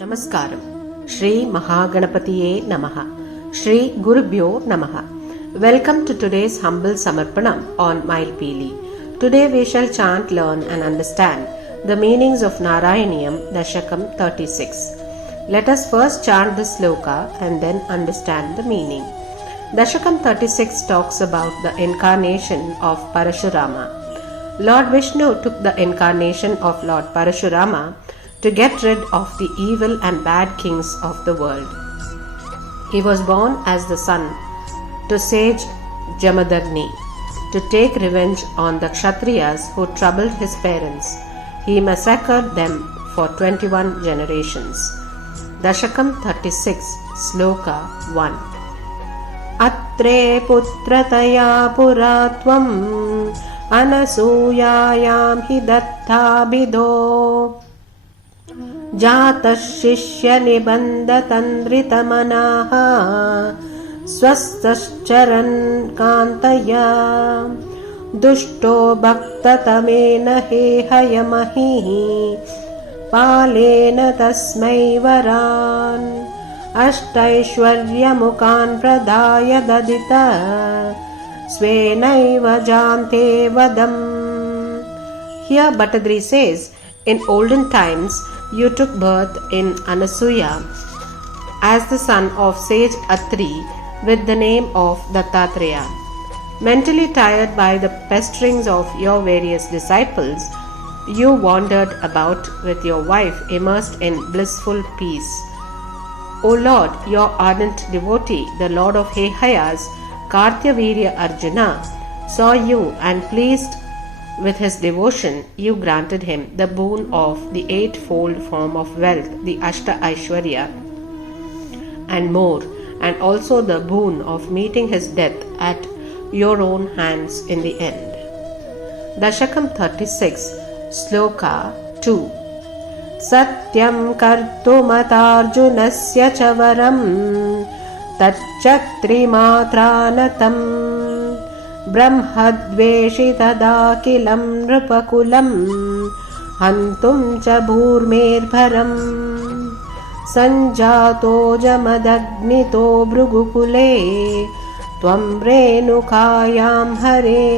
Namaskaram. Shri Mahaganapatiye Namaha. Shri Gurubhyo Namaha. Welcome to today's humble Samarpanam on Mayilpeeli. Today we shall chant, learn and understand the meanings of Narayaneeyam Dasakam 36. Let us first chant the sloka and then understand the meaning. Dasakam 36 talks about the incarnation of Parashurama. Lord Vishnu took the incarnation of Lord Parashurama to get rid of the evil and bad kings of the world. He was born as the son to sage Jamadagni to take revenge on the Kshatriyas who troubled his parents. He massacred them for 21 generations. Dasakam 36, Sloka 1. Atre putrataya puratvam anasuyayam hi dattabhido जातशिष्य निबन्धतन्द्रितमनः स्वस्तश्चरन् कान्तया दुष्टो भक्ततमेन हेहयमहिः पालेन तस्मै वरान् अष्टैश्वर्यमुखान् प्रदाय ददित स्वेनैव जान्ते वदम्. Here Bhattadri says, in olden times you took birth in Anasuya as the son of sage Atri with the name of Dattatreya. Mentally tired by the pesterings of your various disciples, you wandered about with your wife immersed in blissful peace. O Lord, your ardent devotee, the Lord of Hehayas, Kartyavirya Arjuna, saw you and pleased with his devotion, you granted him the boon of the eightfold form of wealth, the Ashta Aishwarya, and more, and also the boon of meeting his death at your own hands in the end. Dasakam 36, Sloka 2. Satyam kartumatarjunasya chavaram tacchatrimatranatam ब्रह्मद्वेषि तदा किलं नृपकुलं हन्तुं च भूर्मेर्भरम् सञ्जातो जमदग्नितो भृगुकुले त्वं रेणुकायां हरे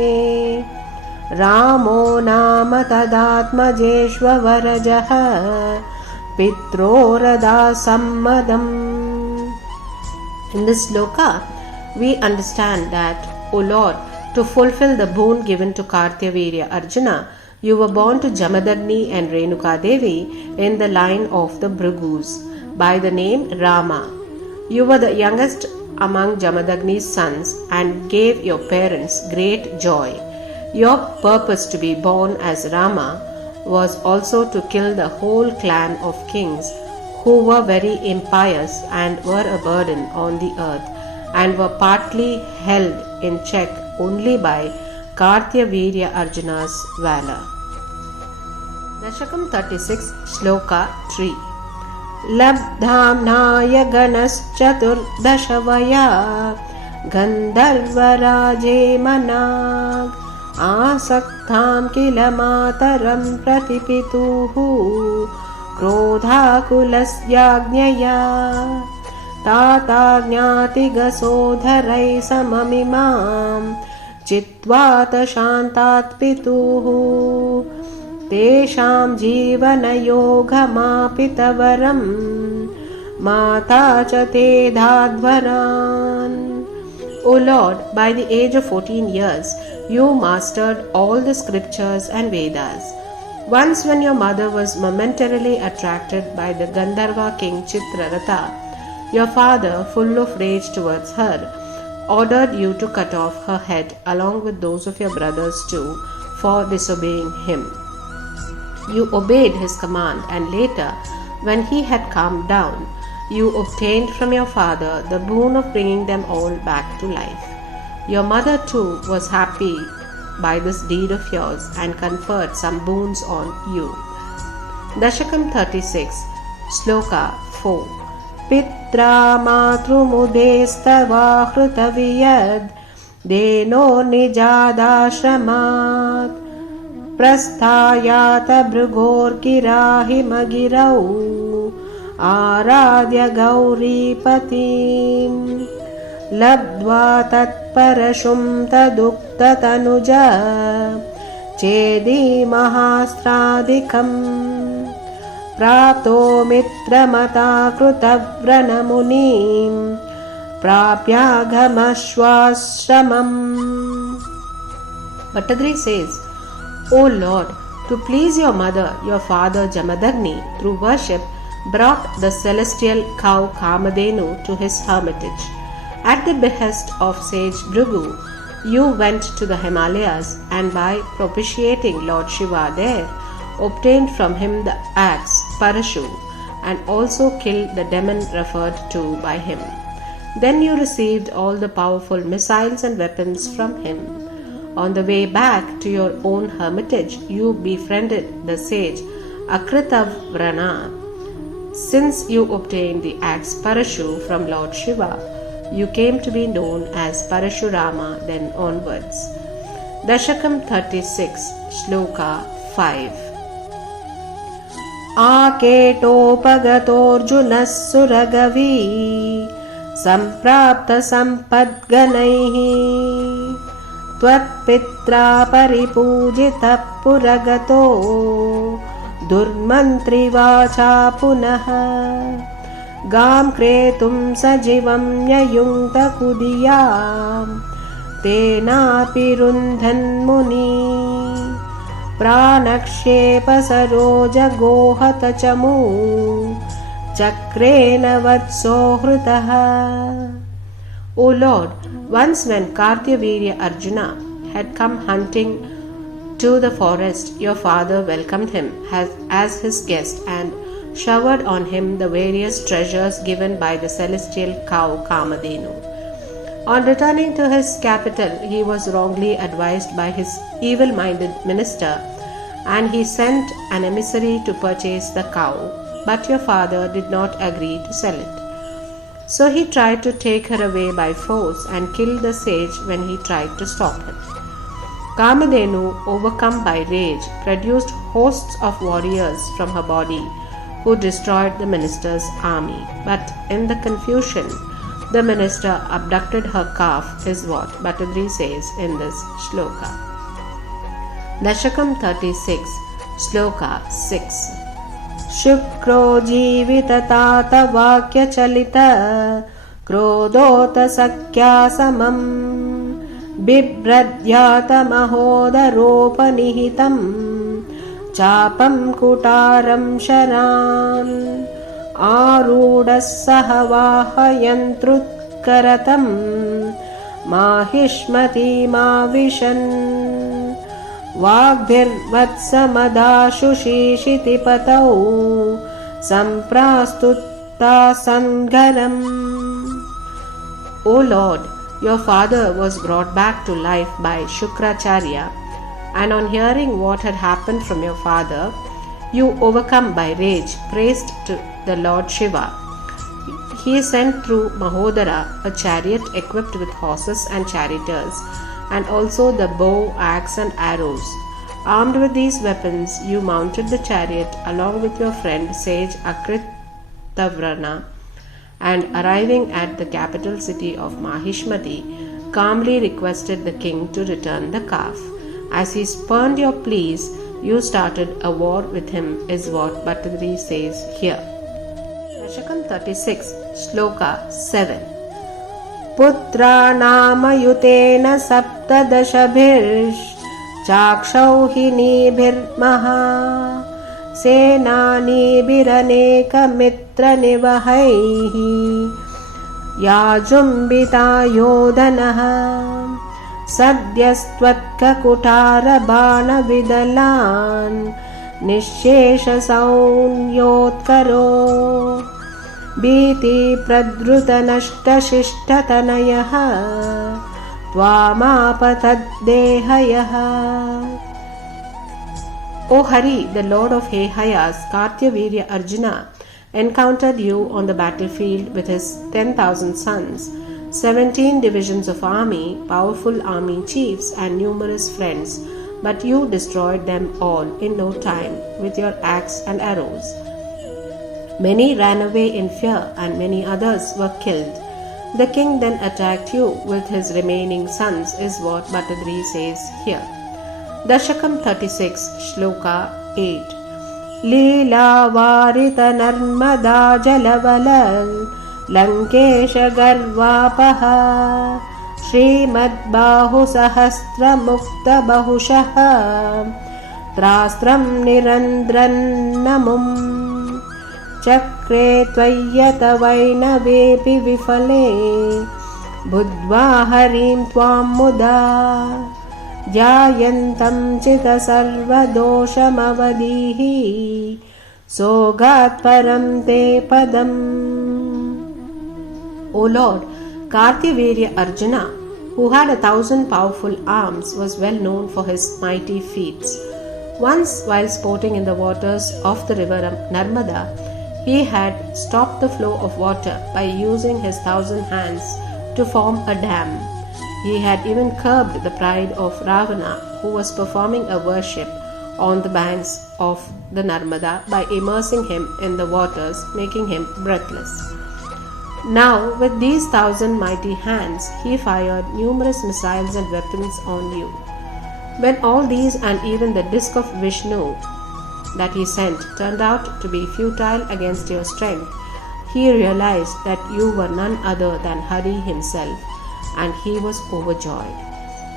रामो नाम तदात्मजेष्ववरजः पित्रोरदासम्मदम्. In this sloka, we understand that, O Lord, to fulfill the boon given to Kartyavirya Arjuna, you were born to Jamadagni and Renuka Devi in the line of the Bhrigus by the name Rama. You were the youngest among Jamadagni's sons and gave your parents great joy. Your purpose to be born as Rama was also to kill the whole clan of kings who were very impious and were a burden on the earth and were partly held in check only by Kartyavirya Arjuna's valor. Dasakam 36, Shloka 3. Labdhamnaya ganaschaturdaşavaya gandharvaraje manag asaktam kilamataram pratipituhu krodhakulasyagnaya ताताज्ञातिगसोधरै सममिमां चित्वात शान्तात् पितुः तेषां जीवनयोगमापितवरं माता च ते धाध्वरान्. O Lord, by the age of 14 years, you mastered all the scriptures and Vedas. Once when your mother was momentarily attracted by the Gandharva king Chitraratha, your father, full of rage towards her, ordered you to cut off her head along with those of your brothers too for disobeying him. You obeyed his command, and later, when he had calmed down, you obtained from your father the boon of bringing them all back to life. Your mother too was happy by this deed of yours and conferred some boons on you. Dasakam 36, Sloka 4. Pitra matrumudestava hrutaviyad deno nijadashramat प्रस्थायात भृगोर्गिराहिमगिरौ आराध्य गौरीपतिं लब्ध्वा तत्परशुं तदुक्ततनुज चेदी महास्त्रादिकम् प्राप्तो मित्रमता कृतव्रणमुनिं प्राप्याघमश्वाश्रमम्. Bhattadri says, O Lord, to please your mother, your father Jamadagni, through worship, brought the celestial cow Kamadhenu to his hermitage. At the behest of sage Bhrigu, you went to the Himalayas and by propitiating Lord Shiva there, obtained from him the axe Parashu and also killed the demon referred to by him. Then you received all the powerful missiles and weapons from him. On the way back to your own hermitage, you befriended the sage Akritavrana. Since you obtained the axe Parashu from Lord Shiva, you came to be known as Parashurama then onwards. Dasakam 36, Shloka 5. Aketopagatōrjunah suragavi samprapta sampadganaihi त्वत्पित्रा परिपूजितः पुरगतो दुर्मन्त्रिवाचा पुनः गां क्रेतुं सजीवं ययुङ्क्तकुदियां तेनापि रुन्धन्मुनि प्राणक्षेपसरोजगोहतचमू चक्रेण वत्सोहृतः. O Lord, once when Kartyavirya Arjuna had come hunting to the forest, your father welcomed him as his guest and showered on him the various treasures given by the celestial cow Kamadhenu. On returning to his capital, he was wrongly advised by his evil-minded minister, and he sent an emissary to purchase the cow, but your father did not agree to sell it. So he tried to take her away by force and killed the sage when he tried to stop him. Kamadhenu, overcome by rage, produced hosts of warriors from her body who destroyed the minister's army. But in the confusion, the minister abducted her calf, is what Bhattadri says in this shloka. Dasakam 36, Shloka 6. शुक्रो जीविततात वाक्यचलित क्रोधोत सख्या समं बिभ्रद्यात महोदरोपनिहितं चापं कुटारं शरान् आरूढः सह वाहयन्त्रुत्करतं माहिष्मतीमाविशन् वाग्भिर्वत्समदाशुषीषितिपतौ सम्प्रास्तुतासङ्घरम्. O Lord, your father was brought back to life by Shukracharya, and on hearing what had happened from your father, you, overcome by rage, praised to the Lord Shiva. He sent through Mahodara a chariot equipped with horses and charioteers, and also the bow, axe and arrows. Armed with these weapons, you mounted the chariot along with your friend sage Akritavrana, and arriving at the capital city of Mahishmati, calmly requested the king to return the calf. As he spurned your pleas, you started a war with him, is what Bhattadri says here. Dasakam 36, Shloka 7. पुत्राणामयुतेन सप्तदशभिश्चाक्षौहिणीभिर्महा सेनानीभिरनेकमित्रनिवहैः याजुम्बिता योधनः सद्यस्त्वत्ककुटारबाणविदलान् निःशेषसंयोत्करो भीति प्रद्रुतनष्टशिष्टतनयः त्वामापतद्देहयः. O Hari, the Lord of Hehayas, Kartyavirya Arjuna encountered you on the battlefield with his 10,000 sons, 17 divisions of army, powerful army chiefs and numerous friends, but you destroyed them all in no time with your axe and arrows. Many ran away in fear and many others were killed. The king then attacked you with his remaining sons, is what Bhattadri says here. Dasakam 36, Shloka 8. Leela varita narmada jalavalal Lankesha garvapaha Srimad bahu sahasra mukta bahushaha Trastram nirandranamum Chakre tvayata vainavepi vifale Budva harim tvam muda Jayantam chita sarva doshamavadihi Sogat param te padam. O Lord, Kartyavirya Arjuna, who had 1,000 powerful arms, was well known for his mighty feats. Once, while sporting in the waters of the river Narmada, he had stopped the flow of water by using his 1,000 hands to form a dam. He had even curbed the pride of Ravana, who was performing a worship on the banks of the Narmada by immersing him in the waters, making him breathless. Now, with these 1,000 mighty hands, he fired numerous missiles and weapons on you. When all these and even the disc of Vishnu that he sent turned out to be futile against your strength, he realized that you were none other than Hari himself, and he was overjoyed.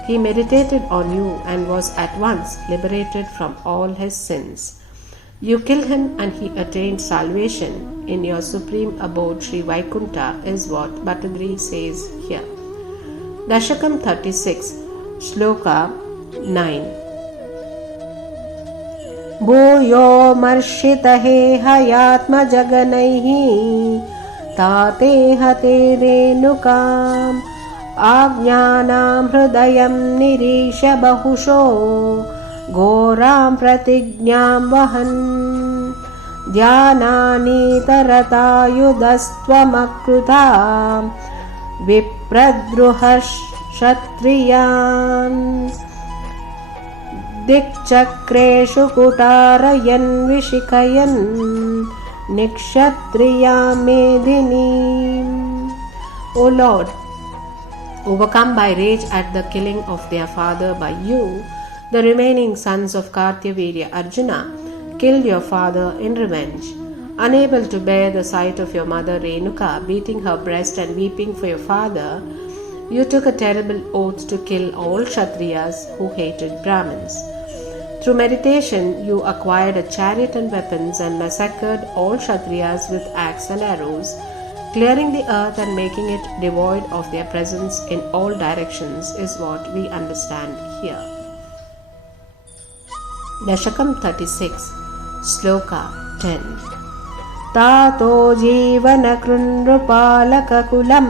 He meditated on you and was at once liberated from all his sins. You killed him and he attained salvation in your supreme abode Sri Vaikunta, is what Bhattadri says here. Dasakam 36, Shloka 9. Bhuyo marshita he hayatma jaganaihi tate hate renukam Ajnanam hrudayam nirisha bahusho Goram pratignyam vahan Dhyanani taratayudastvamakruta Vipradruhash kshatriyan Dikchakreshu kutarayan vishikayan Nikshatriya medinim. O Lord, overcome by rage at the killing of their father by you, the remaining sons of Kartyavirya Arjuna killed your father in revenge. Unable to bear the sight of your mother Renuka beating her breast and weeping for your father, you took a terrible oath to kill all Kshatriyas who hated Brahmins. Through meditation, you acquired a chariot and weapons and massacred all Kshatriyas with axe and arrows, clearing the earth and making it devoid of their presence in all directions, is what we understand here. Dasakam 36, Shloka 10. Tato jivana krunrupalakakulam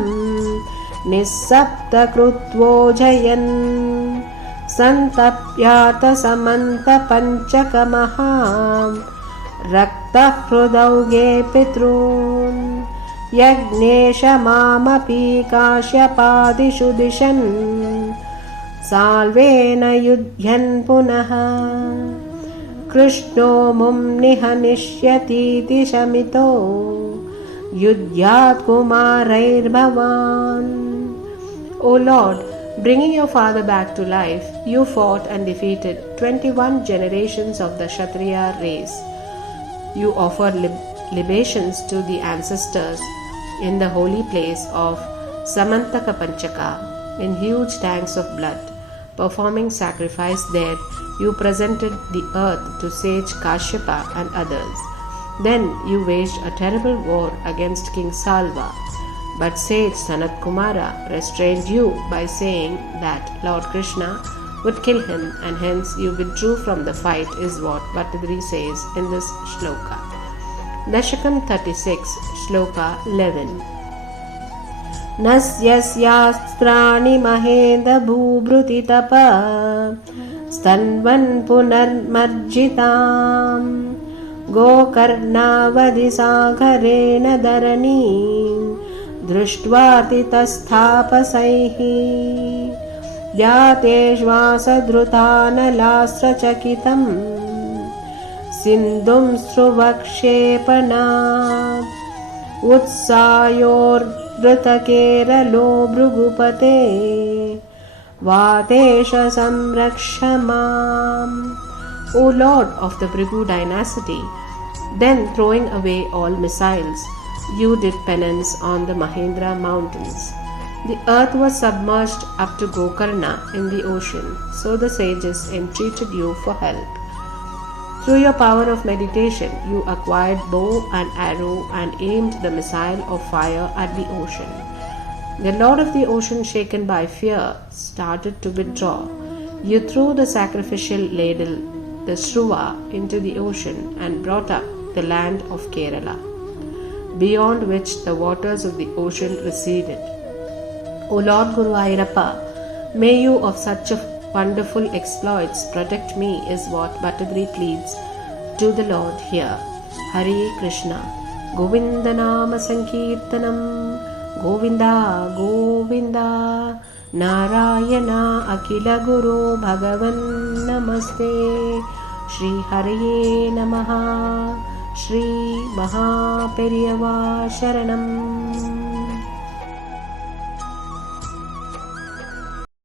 nissapta krutvo jayan santapyata samanta panchakamaham rakta hrudauge pitrun Yagnesha mamapi kasyapadishu dishan salvena yudhyan punaha Krishno mum nihanishyati shamito yudhyat kumarair bhavan. O Lord, bringing your father back to life, you fought and defeated 21 generations of the Kshatriya race. You offered libations to the ancestors in the holy place of Samantaka Panchaka in huge tanks of blood. Performing sacrifice there, you presented the earth to sage Kashyapa and others. Then you waged a terrible war against King Salva, but sage Sanat Kumara restrained you by saying that Lord Krishna would kill him, and hence you withdrew from the fight, is what Bhattadri says in this shloka. Dasakam 36, Shloka 11. Nasyasyastrani mahenda bhubruti tapa stanvan punarmarjitam gokarnavadi sagarena dharani drishtva tastapasaihi vyateshvasadrutanalastra chakitam Sindhum Sruvakshepanā Utsayorvrita Keralo Bhrugupate Vadesha Samrakshamam. O Lord of the Bhrigu dynasty, then throwing away all missiles, you did penance on the Mahendra mountains. The earth was submerged up to Gokarna in the ocean, so the sages entreated you for help. Through your power of meditation, you acquired bow and arrow and aimed the missile of fire at the ocean. The Lord of the ocean, shaken by fear, started to withdraw. You threw the sacrificial ladle, the Shruva, into the ocean and brought up the land of Kerala, beyond which the waters of the ocean receded. O Lord Guru Ayyappa, may you of such wonderful exploits protect me, is what Bhattadri pleads to the Lord here. Hare Krishna. Govinda Nama Sankirtanam. Govinda Govinda. Narayana Akila Guru Bhagavan Namaste. Shri Hare Namaha. Shri Mahaperiyava Sharanam.